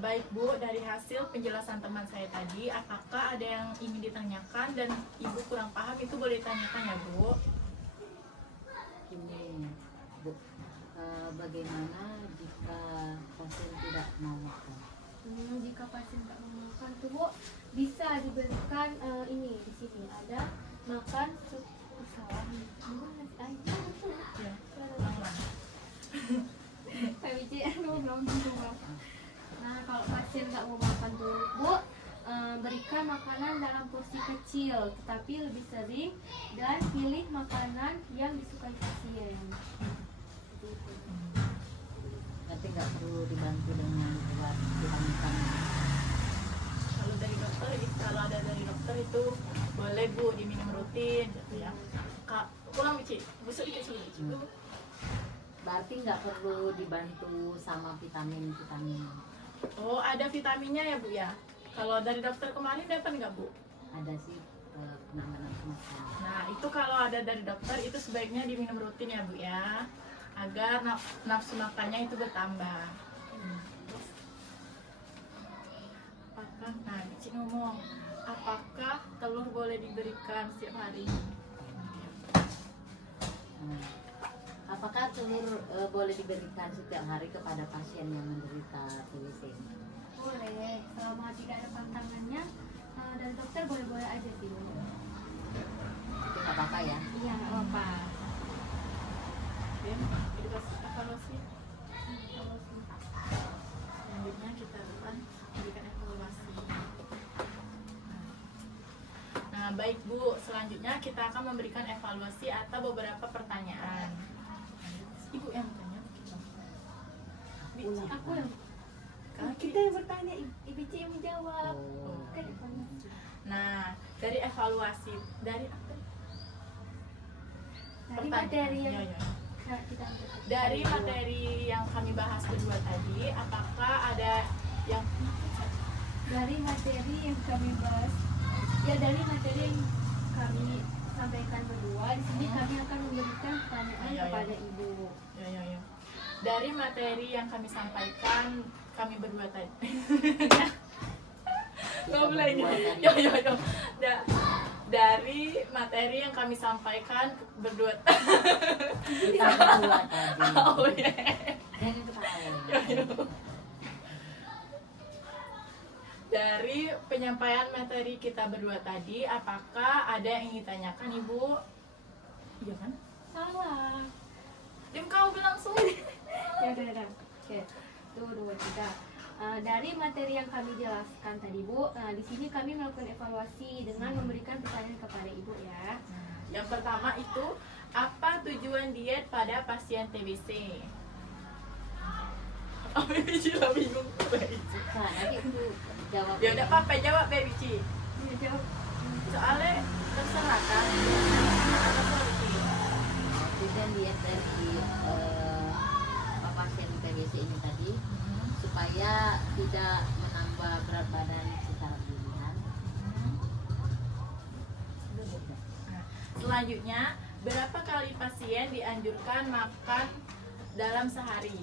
Baik Bu, dari hasil penjelasan teman saya tadi, apakah ada yang ingin ditanyakan dan Ibu kurang paham itu boleh tanyakan ya Bu. Ini Bu, bagaimana jika pasien tidak mau makan? Jika pasien tak mau makan tuh Bu, bisa diberikan ini di sini ada makan sup salah aja betul Ya, ulang-ulang. Pak Wici belum coba. Nah kalau pasien nggak mau makan tuh Bu, berikan makanan dalam porsi kecil tetapi lebih sering dan pilih makanan yang disukai pasien. Seperti itu. Nanti nggak perlu dibantu dengan obat vitamin. Kalau dari dokter, kalau ada dari dokter itu boleh Bu diminum rutin gitu ya. Kak, ulang Wici, busuk dikit sini. Berarti nggak perlu dibantu sama vitamin-vitamin. Oh, ada vitaminnya ya Bu ya. Kalau dari dokter kemarin dapat nggak Bu? Ada sih penanganan kemasan. Nah, itu kalau ada dari dokter itu sebaiknya diminum rutin ya Bu ya, agar nafsu makannya itu bertambah. Apakah, nah Cici ngomong, apakah telur boleh diberikan setiap hari? Apakah telur boleh diberikan setiap hari kepada pasien yang menderita TBC? Boleh, selama tidak ada pantangannya dari dokter boleh-boleh aja sih. Itu nggak apa-apa ya? Iya nggak apa-apa. Oke, edukasi evaluasi. Selanjutnya kita akan memberikan evaluasi. Nah, baik Bu, selanjutnya kita akan memberikan evaluasi atau beberapa pertanyaan. Ibu yang bertanya, Bici, Aku yang kita yang bertanya, Ibu yang menjawab. Oh. Kan evaluasi. Nah, dari evaluasi dari apa? Dari materi yang Ya, ya. kita Dari materi yang kami bahas berdua tadi, apakah ada yang dari materi yang kami bahas, ya dari materi yang kami sampaikan berdua di sini kami akan memberikan pertanyaan Ya, ya. kepada Ibu. ya. Dari materi yang kami sampaikan kami berdua tadi. Nggak boleh ini. Yo. Dari materi yang kami sampaikan berdua. Kita berdua tadi. Oh ya. Jangan ketawa. Dari penyampaian materi kita berdua tadi, apakah ada yang ingin ditanyakan Ibu? Iya kan? Salah. Dim kau bilang langsung. Ya udah. Oke. Tuh dua tiga. Dari materi yang kami jelaskan tadi Bu, di sini kami melakukan evaluasi dengan memberikan pertanyaan kepada Ibu ya. Yang pertama itu, apa tujuan diet pada pasien TBC? Oh, Bici lah bingung. Nah, nanti aku jawab. Ya udah apa jawab Bici. Ini jawab. Soalnya terserah kan. Terserah, Bici. Tujuan diet dari pasien TBC ini tadi supaya tidak menambah berat badan secara berlebihan. Selanjutnya, berapa kali pasien dianjurkan makan dalam sehari?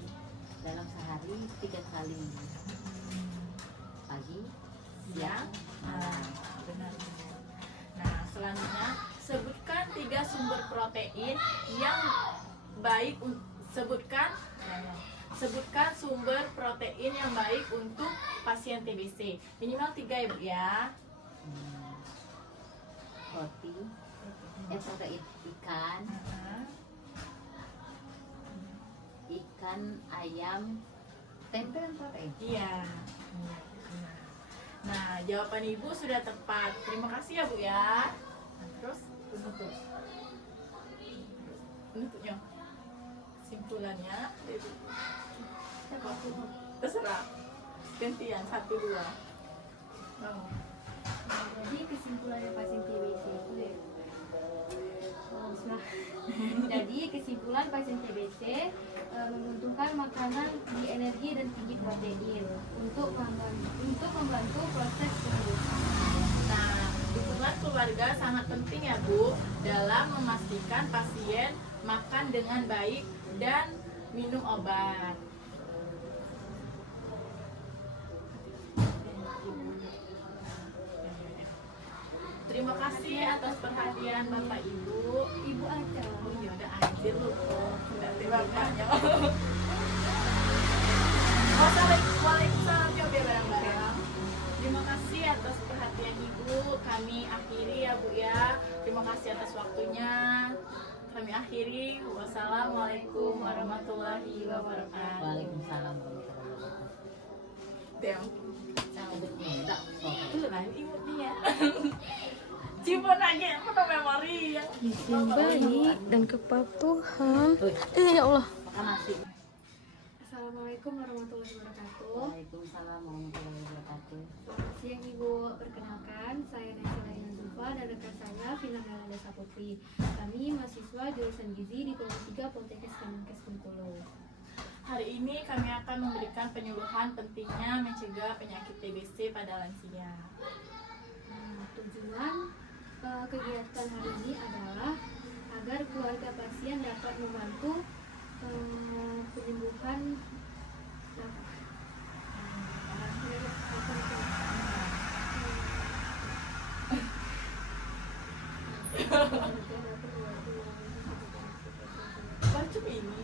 Dalam sehari 3 kali, pagi, siang, malam. Benar. Nah, selanjutnya sebutkan 3 sumber protein yang baik sebutkan sumber protein yang baik untuk pasien TBC. Minimal 3 ya Bu ya. Protein ikan, ikan, ayam, tempe dan protein. Iya. Nah, jawaban Ibu sudah tepat. Terima kasih ya Bu ya. Terus penutupnya, simpulannya, terserah. Gantian 1, 2. Mau. Jadi kesimpulannya pasien TBC itu ya. Jadi kesimpulan pasien TBC membutuhkan makanan tinggi energi dan tinggi protein untuk membantu proses penyembuhan. Nah, dukungan keluarga sangat penting ya Bu dalam memastikan pasien makan dengan baik dan minum obat. Terima kasih atas perhatian Bapak Ibu. Ibu ada. Oh iya udah anjir lu. Berarti bapaknya. Waalaikumsalam, coba bareng-bareng. Terima kasih atas perhatian Ibu. Kami akhiri ya Bu ya. Terima kasih atas waktunya. Kami akhiri. Wassalamualaikum warahmatullahi wabarakatuh. Waalaikumsalam warahmatullahi wabarakatuh. Damn. Sambut mendak sok. Tuh lah imutnya. Cium aja apa memori ya. Yang baik dan kepatuhan. Ya Allah. Makan nasi. Assalamualaikum warahmatullahi wabarakatuh. Waalaikumsalam warahmatullahi wabarakatuh. Selamat siang Ibu. Perkenalkan, saya Naisila Ina Zulfa dan rekan saya Vina Melanda Saputri. Kami mahasiswa jurusan Gizi di Kelompok 3 Poltekkes Kemenkes Bengkulu. Hari ini kami akan memberikan penyuluhan pentingnya mencegah penyakit TBC pada lansia. Nah, tujuan kegiatan hari ini adalah agar keluarga pasien dapat membantu penyembuhan Bacuk ini.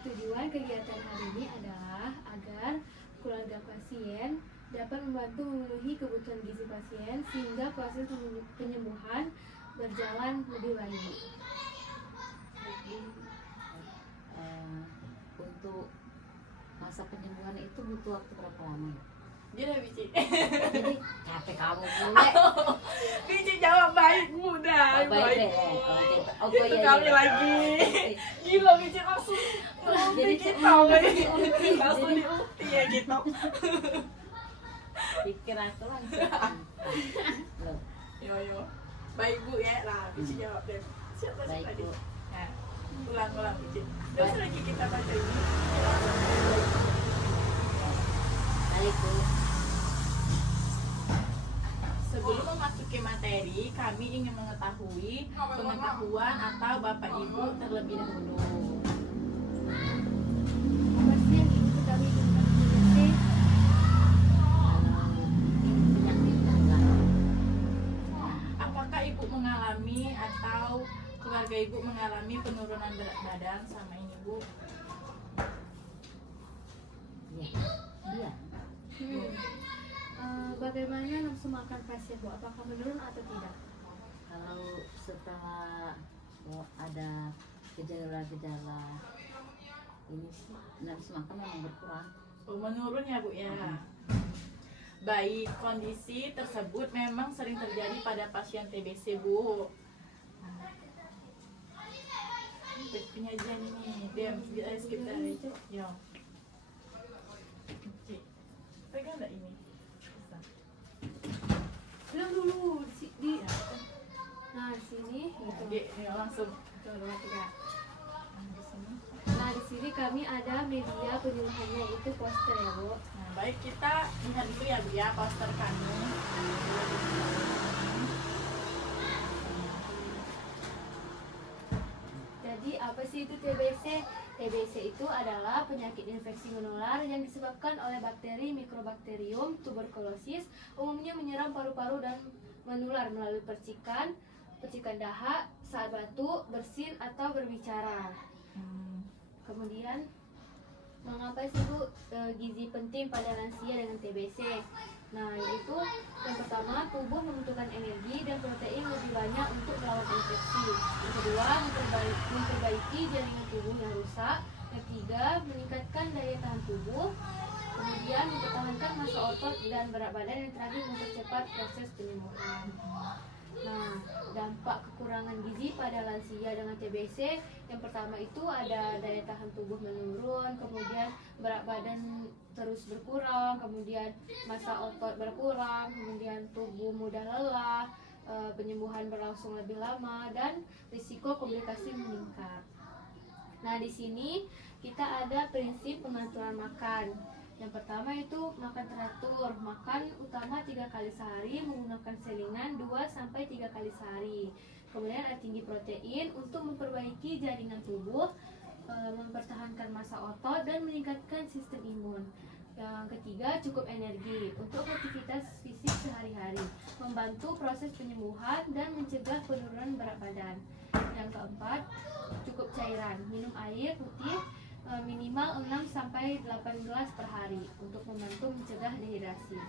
Tujuan kegiatan hari ini adalah agar keluarga pasien dapat membantu memenuhi kebutuhan gizi pasien sehingga proses penyembuhan berjalan lebih baik. Jadi untuk masa penyembuhan itu butuh waktu berapa lama ya? Dia udah Bici. Jadi capek kamu bule. Bici jawab baik muda. Oh, baik deh. Oh, Itu iya, kami iya. lagi. Gila Bici langsung Jadi kita langsung diukti ya gitu. Pikir aku langsung. Loh, Yo. Baik Bu ya. Lah Bici jawab deh. Siapa sih baik tadi? Bu. Nah, ulang Bici. Terus lagi kita baca ini. Baik Bu. Sebelum memasuki materi, kami ingin mengetahui pengetahuan atau Bapak Ibu terlebih dahulu. Apa sih yang Ibu ketahui tentang TBC? Kalau ini penyakit menular. Apakah Ibu mengalami atau keluarga Ibu mengalami penurunan berat badan sama ini Bu? Iya. Iya. Bagaimana nafsu makan pasien Bu? Apakah menurun atau tidak? Kalau setelah ada gejala-gejala ini sih nafsu makan memang berkurang. Oh, menurun ya Bu ya. Baik, kondisi tersebut memang sering terjadi pada pasien TBC Bu. Penyajian ini, diam, skip tadi. Yo. Cik, pegang nggak ini? Bisa. Bilang dulu nah di sini gitu. Dia langsung. 1, 2, 3. Di sini. Nah di sini kami ada media penyuluhannya itu poster ya Bu. Nah, baik kita lihat dulu ya Bu ya poster kami. Jadi apa sih itu TBC? TBC itu adalah penyakit infeksi menular yang disebabkan oleh bakteri Mycobacterium tuberculosis, umumnya menyerang paru-paru dan menular melalui percikan dahak saat batuk, bersin atau berbicara. Kemudian mengapa sih Bu gizi penting pada lansia dengan TBC? Nah, yaitu yang pertama, tubuh membutuhkan energi dan protein lebih banyak untuk melawan infeksi. Yang kedua, memperbaiki jaringan tubuh yang rusak. Yang ketiga, meningkatkan daya tahan tubuh. Kemudian mempertahankan massa otot dan berat badan. Yang terakhir, mempercepat proses penyembuhan. Nah, dampak kekurangan gizi pada lansia dengan TBC yang pertama itu ada daya tahan tubuh menurun, kemudian berat badan terus berkurang, kemudian massa otot berkurang, kemudian tubuh mudah lelah, penyembuhan berlangsung lebih lama dan risiko komplikasi meningkat. Nah, di sini kita ada prinsip pengaturan makan. Yang pertama itu makan teratur, makan utama 3 kali sehari menggunakan selingan 2-3 kali sehari. Kemudian ada tinggi protein untuk memperbaiki jaringan tubuh, mempertahankan massa otot dan meningkatkan sistem imun. Yang ketiga, cukup energi untuk aktivitas fisik sehari-hari, membantu proses penyembuhan dan mencegah penurunan berat badan. Yang keempat, cukup cairan, minum air putih minimal 6-8 gelas per hari untuk membantu mencegah dehidrasi.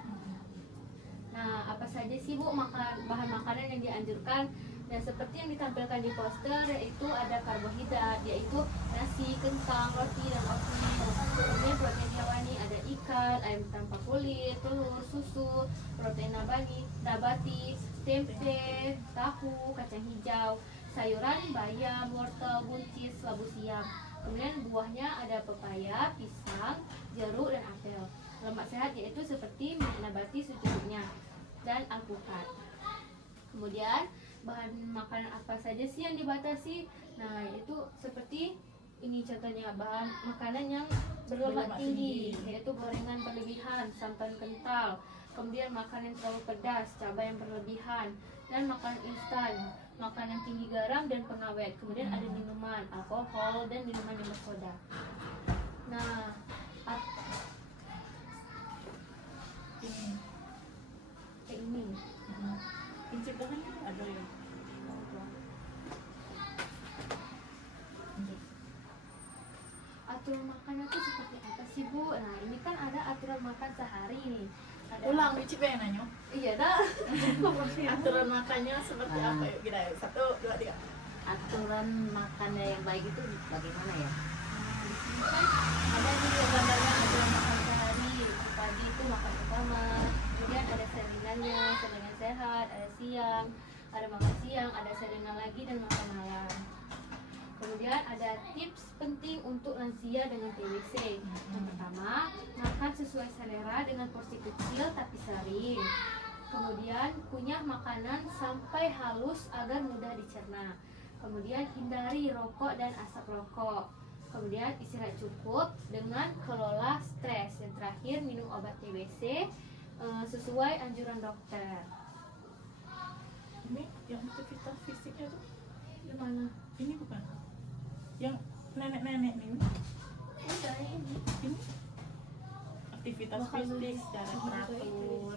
Nah, apa saja sih Bu bahan makanan yang dianjurkan? Dan seperti yang ditampilkan di poster, yaitu ada karbohidrat, yaitu nasi, kentang, roti, dan oatmeal. Kemudian protein hewani ada ikan, ayam tanpa kulit, telur, susu, protein nabati, tempe, tahu, kacang hijau, sayuran, bayam, wortel, buncis, labu siam. Kemudian buahnya ada pepaya, pisang, jeruk, dan apel. Lemak sehat yaitu seperti minyak nabati secukupnya dan alpukat. Kemudian bahan makanan apa saja sih yang dibatasi? Nah, itu seperti ini contohnya, bahan makanan yang berlemak tinggi, yaitu gorengan berlebihan, santan kental, kemudian makanan terlalu pedas, cabai yang berlebihan, dan makanan instan, makanan tinggi garam dan pengawet. Kemudian ada minuman alkohol dan minuman yang bersoda. Nah, Ini. kayak ini. Prinsip bahan ada ya. Aturan makannya tuh seperti apa sih Bu? Nah, ini kan ada aturan makan sehari nih. Ada Ulang, Bici pengen nanya. Iya dah. Aturan makannya seperti apa? Yuk kita yuk. 1, 2, 3. Aturan makannya yang baik itu bagaimana ya? Ada nih gambarnya aturan makan sehari. Pagi itu makan utama, kemudian ada seringannya, seringan sehat, ada siang, ada makan siang, ada seringan lagi dan makan malam. Kemudian ada tips penting untuk lansia dengan TBC. Yang pertama, makan sesuai selera dengan porsi kecil tapi sering. Kemudian kunyah makanan sampai halus agar mudah dicerna. Kemudian hindari rokok dan asap rokok. Kemudian istirahat cukup dengan kelola stres. Yang terakhir, minum obat TBC sesuai anjuran dokter. Ini yang aktivitas fisiknya tuh Yang mana? ini bukan? Yang nenek-nenek nih. Udah ini. Ini aktivitas Makan fisik dulu. secara Oh, teratur.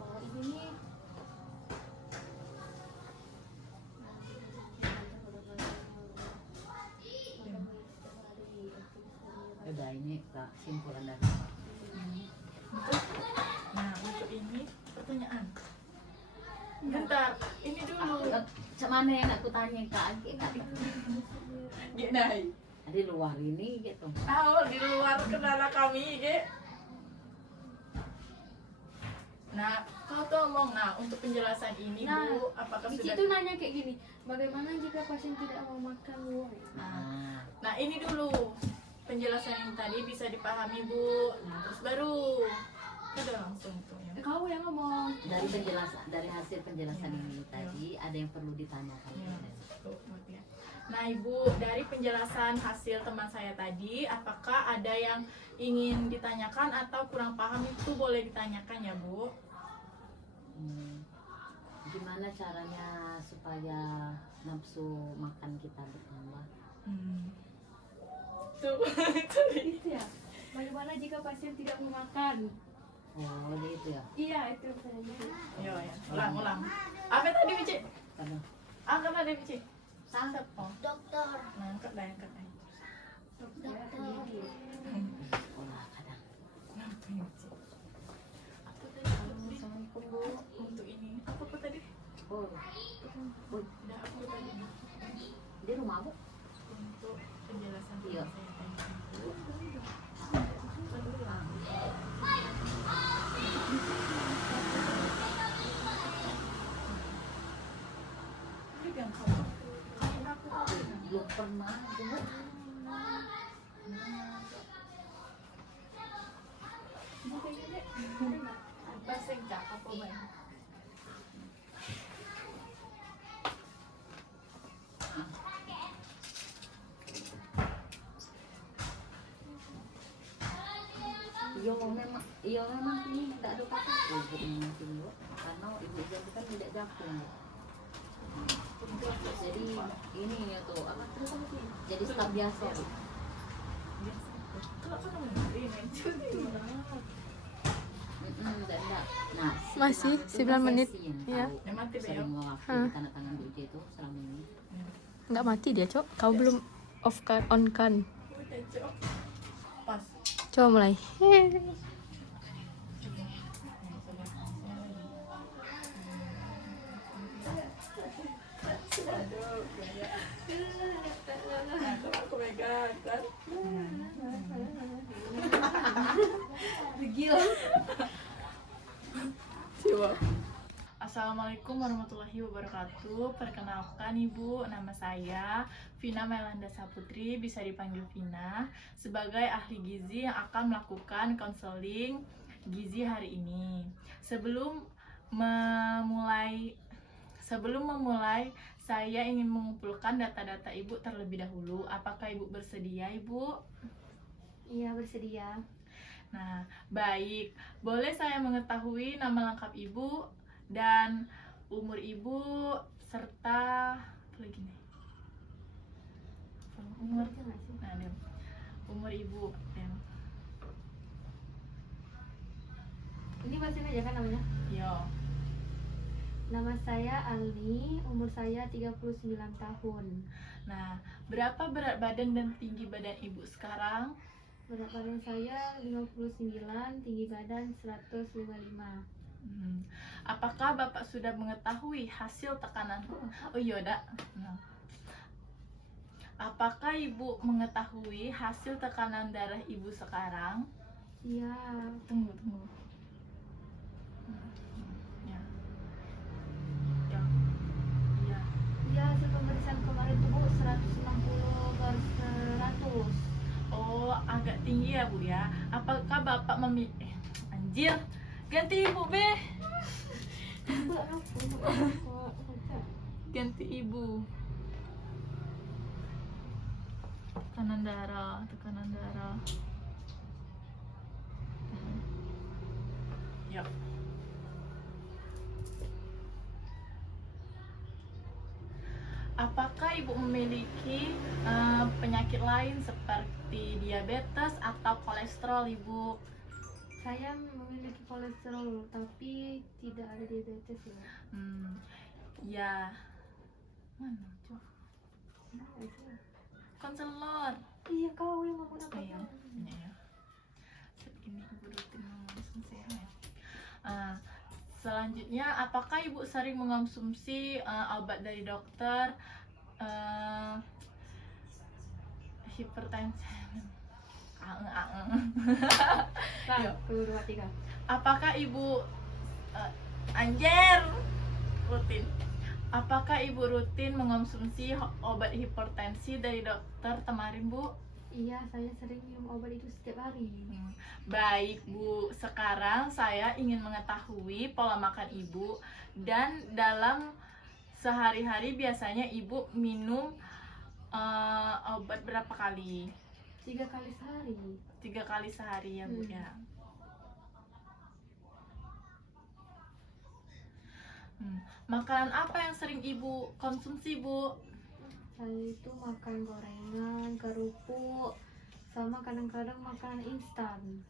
Oh, ini nih. Udah ini kesimpulan dari Pak. Nah, untuk ini pertanyaan. Bentar, ini dulu. Mana yang aku tanya ke Aki tadi? Gidai. Di luar ini gitu. Tahu di luar kendala kami, Ge. Nah, kau tuh ngomong, nah untuk penjelasan ini Nah, Bu, apakah Cici sudah tuh nanya kayak gini, bagaimana jika pasien tidak mau makan Bu? Nah, ini dulu penjelasan yang tadi bisa dipahami Bu. Nah, terus baru kita langsung tuh ya. Kau yang ngomong. Dari penjelasan, dari hasil penjelasan ini tadi ada yang perlu ditanyakan. Ya, tuh, buat ya. Nah Ibu, dari penjelasan hasil teman saya tadi, apakah ada yang ingin ditanyakan atau kurang paham itu boleh ditanyakan ya Bu? Gimana caranya supaya nafsu makan kita bertambah? Tuh, Itu ya. Bagaimana jika pasien tidak mau makan? Oh gitu ya. Iya, itu pertanyaan. ya, ulang. Apa tadi Bici? Karena Angkat tadi Bici. sangat Oh, Dokter, nah, angkat dah. Dokter. sekolah kadang. Kenapa ini Bici? Apa tadi? Assalamualaikum Bu. Untuk ini, apa tadi? Oh, Bu, Udah aku tadi. di rumah Bu. Untuk penjelasan Iya. saya tadi. Ini yang kamu. Belum pernah Bu. Bahasa enggak apa banyak. Iya memang ini tidak ada apa-apa Bu Bu. Karena ibu itu kan tidak gabung. Jadi ini ya tuh apa? Jadi staf biasa Bu. Kalau kan ini Enggak. Nah, Masih, itu 9 menit. profesi yang Iya. tahu Ya, mati, sering Bel. mewakili tanda tangan Bu Uci itu selama ini. Nggak mati dia, Cok. Kau belum off kan, on kan. udah Cok. Pas. Coba mulai. Nah, kalau aku pegang kan. Gila. Coba. Assalamualaikum warahmatullahi wabarakatuh. Perkenalkan Ibu, nama saya Vina Melanda Saputri, bisa dipanggil Vina, sebagai ahli gizi yang akan melakukan konseling gizi hari ini. Sebelum memulai, saya ingin mengumpulkan data-data Ibu terlebih dahulu. Apakah Ibu bersedia, Ibu? Iya, bersedia. Nah, baik. Boleh saya mengetahui nama lengkap Ibu dan umur Ibu serta apa lagi nih? Umur. Nah, Dem. Umur Ibu, Dem. Ini masih aja kan namanya? Yo. Nama saya Alni, umur saya 39 tahun. Nah, berapa berat badan dan tinggi badan Ibu sekarang? Berat badan saya 59, tinggi badan 155. Apakah Bapak sudah mengetahui hasil tekanan? Oh iya, Dak. Nah. Apakah Ibu mengetahui hasil tekanan darah Ibu sekarang? Iya. Tunggu. Ya. Ya. Iya. Iya, hasil pemeriksaan kemarin tuh Bu 160/100. Oh, agak tinggi ya, Bu ya. Apakah Bapak anjir, ganti Ibu, Be. Ganti Ibu. Tekanan darah. Yuk. Apakah Ibu memiliki penyakit lain seperti diabetes atau kolesterol, Ibu? Saya memiliki kolesterol tapi tidak ada diabetes ya. Ya. Mana, Cok? Konselor. Iya, kau yang mau apa? Iya. Ini ya. Ini Ibu rutin mengonsumsi sehat. Selanjutnya, apakah Ibu sering mengonsumsi obat dari dokter, hipertensi? Yuk. 1, 2, 3. Apakah Ibu anjir rutin? Apakah Ibu rutin mengonsumsi obat hipertensi dari dokter kemarin, Bu? Iya, saya sering minum obat itu setiap hari. Baik, Bu. Sekarang saya ingin mengetahui pola makan Ibu dan dalam sehari-hari biasanya Ibu minum obat berapa kali? 3 kali sehari. 3 kali sehari ya, Bu ya. Makanan apa yang sering Ibu konsumsi, Bu? Saya itu makan gorengan, kerupuk, sama kadang-kadang makanan instan.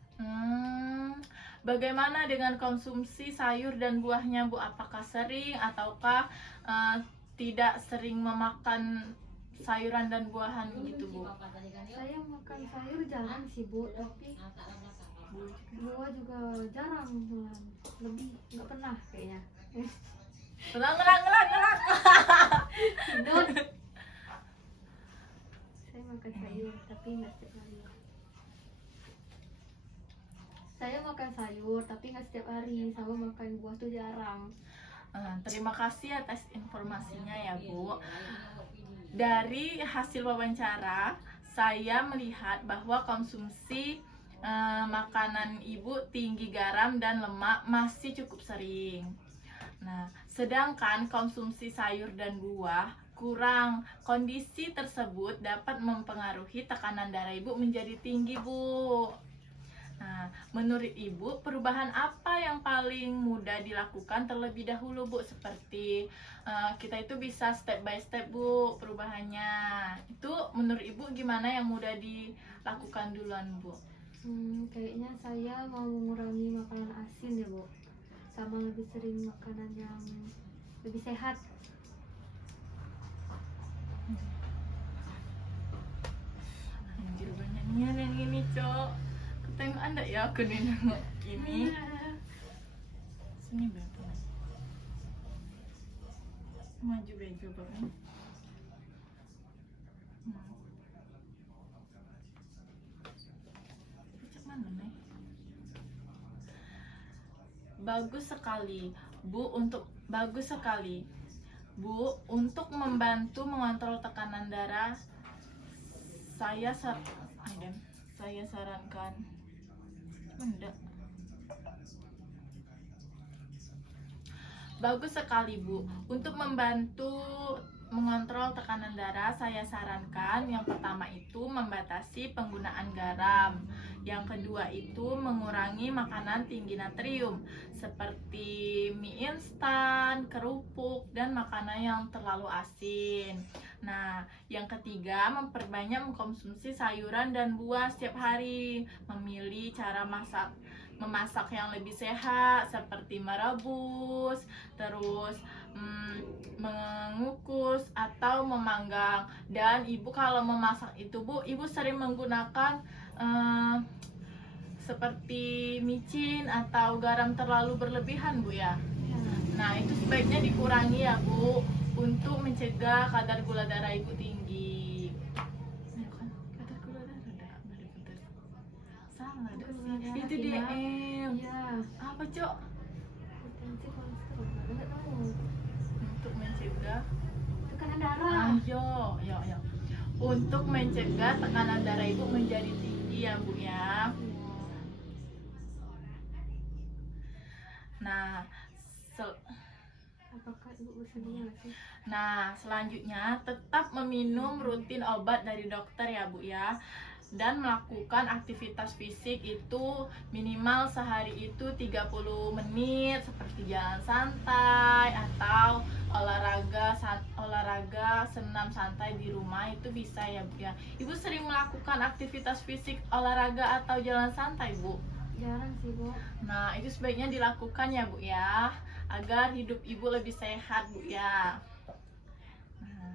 Bagaimana dengan konsumsi sayur dan buahnya, Bu? Apakah sering ataukah tidak sering memakan sayuran dan buahan gitu, Bu? Saya makan sayur jarang sih, Bu, tapi buah juga jarang, lebih nggak pernah kayaknya. Ngelang. Tidur. Saya makan sayur tapi nggak setiap hari. Saya makan sayur tapi nggak setiap hari, sama makan buah tuh jarang. Terima kasih atas informasinya ya, Bu. Dari hasil wawancara, saya melihat bahwa konsumsi makanan Ibu tinggi garam dan lemak masih cukup sering. Nah, sedangkan konsumsi sayur dan buah kurang. Kondisi tersebut dapat mempengaruhi tekanan darah Ibu menjadi tinggi, Bu. Nah, menurut Ibu, perubahan apa yang paling mudah dilakukan terlebih dahulu, Bu? Seperti kita itu bisa step by step, Bu, perubahannya. Itu menurut Ibu gimana yang mudah dilakukan duluan, Bu? Kayaknya saya mau mengurangi makanan asin ya, Bu. Sama lebih sering makanan yang lebih sehat. Anjir, banyaknya yang ini, Cok. Tengok anda ya, aku nih nengok ini. Sini berapa? Maju baju bang. Cek mana nih? Bagus sekali, Bu, untuk membantu mengontrol tekanan darah. Saya sarankan. Enggak. Bagus sekali, Bu. Untuk membantu mengontrol tekanan darah, saya sarankan yang pertama itu membatasi penggunaan garam. Yang kedua itu mengurangi makanan tinggi natrium seperti mie instan, kerupuk, dan makanan yang terlalu asin. Nah, yang ketiga memperbanyak mengkonsumsi sayuran dan buah setiap hari. Memilih cara memasak yang lebih sehat seperti merebus, terus mengukus atau memanggang. Dan Ibu kalau memasak itu, Bu, Ibu sering menggunakan seperti micin atau garam terlalu berlebihan, Bu ya. Nah, itu sebaiknya dikurangi ya, Bu, untuk mencegah kadar gula darah Ibu tinggi. Ayo kan, kadar gula darah bentar. Salah ada sih. Itu DM. Iya. Apa, Cok? Potensi kolesterol. Enggak tahu. Untuk mencegah Tekanan darah. yo. Untuk mencegah tekanan darah Ibu menjadi tinggi ya, Bu ya. Nah, Apakah Ibu bersedia nggak sih? Nah, selanjutnya tetap meminum rutin obat dari dokter ya, Bu ya. Dan melakukan aktivitas fisik itu minimal sehari itu 30 menit seperti jalan santai atau olahraga senam santai di rumah itu bisa ya, Bu ya. Ibu sering melakukan aktivitas fisik olahraga atau jalan santai, Bu? Jarang sih, Bu. Nah, itu sebaiknya dilakukan ya, Bu ya, agar hidup Ibu lebih sehat, Bu ya. Nah,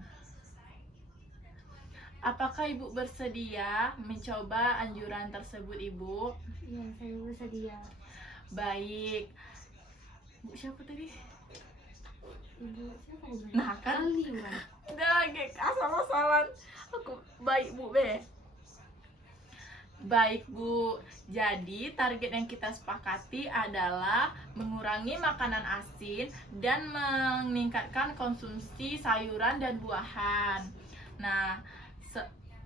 apakah Ibu bersedia mencoba anjuran tersebut, Ibu? Iya, saya bersedia. Baik. Bu siapa tadi? Ibu siapa Bu? Nah, kan Ali, Bu. udah lagi asal-asalan. Aku baik, Bu be. Baik, Bu. Jadi target yang kita sepakati adalah mengurangi makanan asin dan meningkatkan konsumsi sayuran dan buahan. Nah,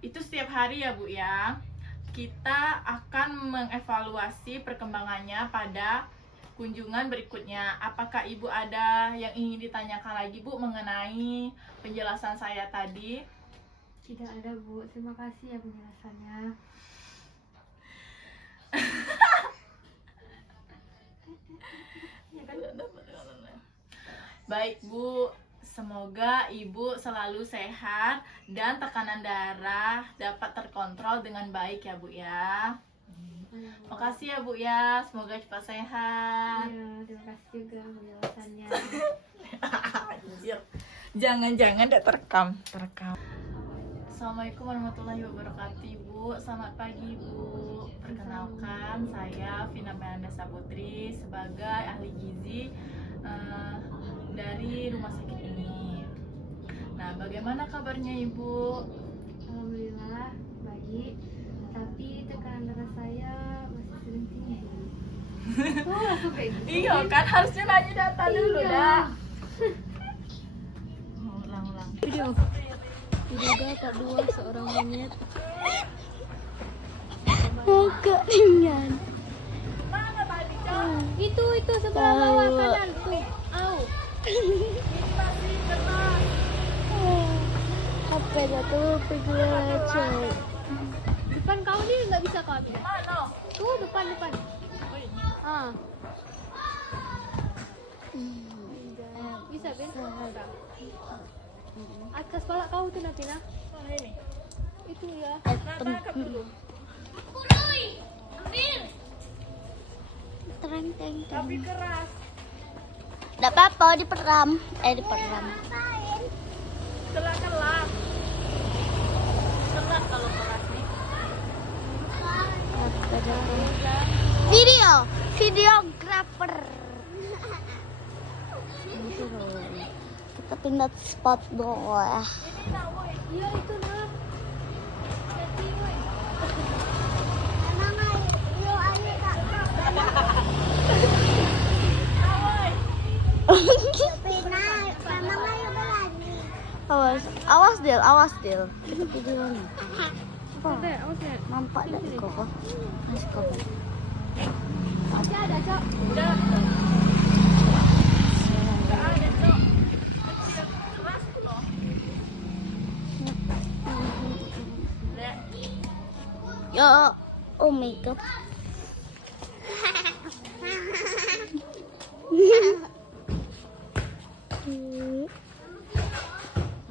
itu setiap hari ya, Bu ya. Kita akan mengevaluasi perkembangannya pada kunjungan berikutnya. Apakah Ibu ada yang ingin ditanyakan lagi, Bu, mengenai penjelasan saya tadi? Tidak ada, Bu. Terima kasih ya penjelasannya. Baik, Bu, semoga Ibu selalu sehat dan tekanan darah dapat terkontrol dengan baik ya, Bu ya. Makasih ya, Bu ya, semoga cepat sehat. Iya, terima kasih juga penjelasannya. Anjir. Jangan-jangan tidak terekam. Assalamualaikum warahmatullahi wabarakatuh, Bu. Selamat pagi, Bu. Perkenalkan, saya Vina Melanda Saputri sebagai ahli gizi dari rumah sakit ini. Nah, bagaimana kabarnya, Ibu? Alhamdulillah baik, tapi tekanan darah saya masih sering tinggi. Oh, langsung kayak gitu. Iya, kan harusnya nanya data dulu, Iya. dah. Ulang. Video. Diduga Pak Dua seorang monyet. Muka ringan. Mana tadi, Cok? Itu sebelah bawah kanan tuh. Au. Ini masih keras. Apa jatuh pergi cek. Depan kau nih nggak bisa kau ambil. Mana? Tuh depan. Ah. Bisa Ben? Atas kepala kau tuh nanti nah. Mana ini? Itu ya. Tangkap dulu. Tapi keras. Enggak apa-apa, diperam. Diperam. Kelak. Kelak kalau keras nih. Videographer. Kita pindah spot boy. Iya itu nah. Awas Del. Kita video nih. Ada, awas ya. Nampak dah koko. Masih koko. Masih ada, Cok. Udah. Nggak ada, Cok. Kecil, keras loh. Lihat. Ya, oh my god.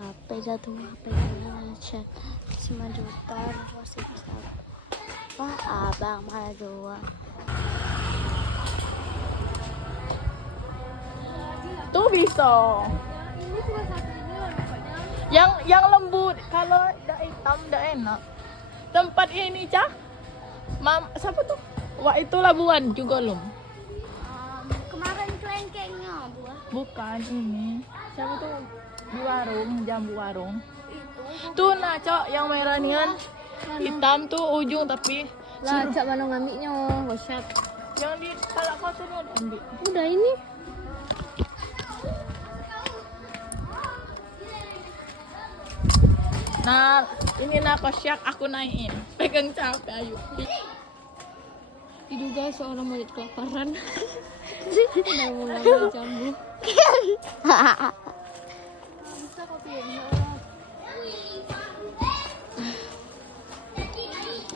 HP jatuh. Chat 5 juta masih bisa. Wah, abang malah 2. Tuh bisa. Ini cuma satunya nampaknya. Yang lembut, kalau dah hitam dah enak. Tempat ini Cah. Siapa tuh? Wah itu Labuan juga loh. Kemarin kelengkengnya buah. Bukan ini. Siapa tuh? Di warung, jambu warung. Tuh nah Cok, yang merah nih kan. Hitam tuh ujung tapi Lah, Cak mana ngambilnya? WhatsApp. yang di palak kau tuh mau ambil. Udah ini. Nah, ini nah kosyak aku naikin. Pegang capek ayo. Diduga seorang murid kelaparan. Udah mau ngambil jambu. Bisa kopi ya, ya Allah.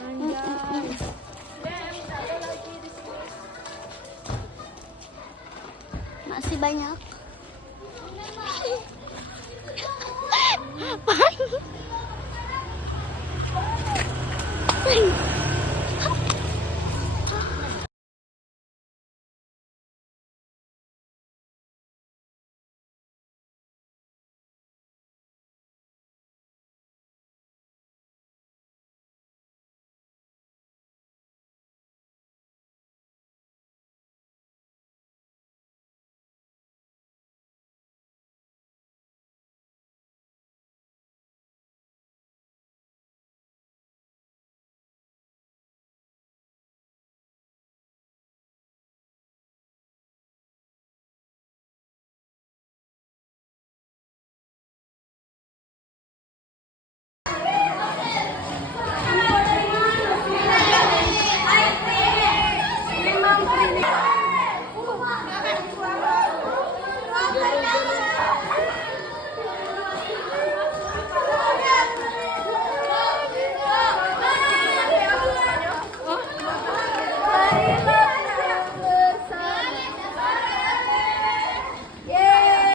Anjay. Masih banyak.